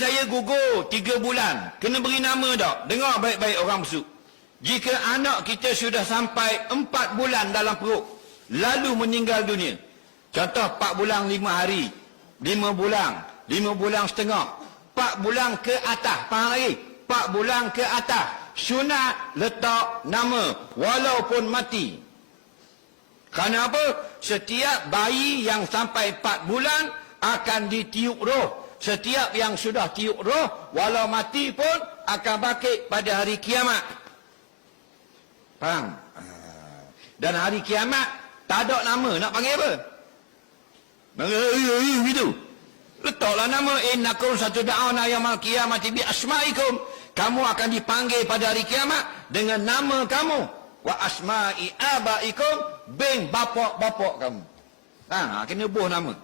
saya gugur 3 bulan. Kena beri nama tak? Dengar baik-baik orang besuk. Jika anak kita sudah sampai 4 bulan dalam perut, lalu meninggal dunia. Contoh 4 bulan 5 hari, 5 bulan, 5 bulan setengah, 4 bulan ke atas. Faham lagi? 4 bulan ke atas. Sunat letak nama walaupun mati. Kerana apa? Setiap bayi yang sampai 4 bulan akan ditiup roh. Setiap yang sudah tiup roh, walau mati pun akan bangkit pada hari kiamat. Faham? Dan hari kiamat tak ada nama, nak panggil apa? Gitu. Letaklah nama, innakum satud'auna yaumal qiyamati bi asma'ikum. Kamu akan dipanggil pada hari kiamat dengan nama kamu. Wa asma'i abaikum, beng bapak-bapak kamu. Kena buh nama.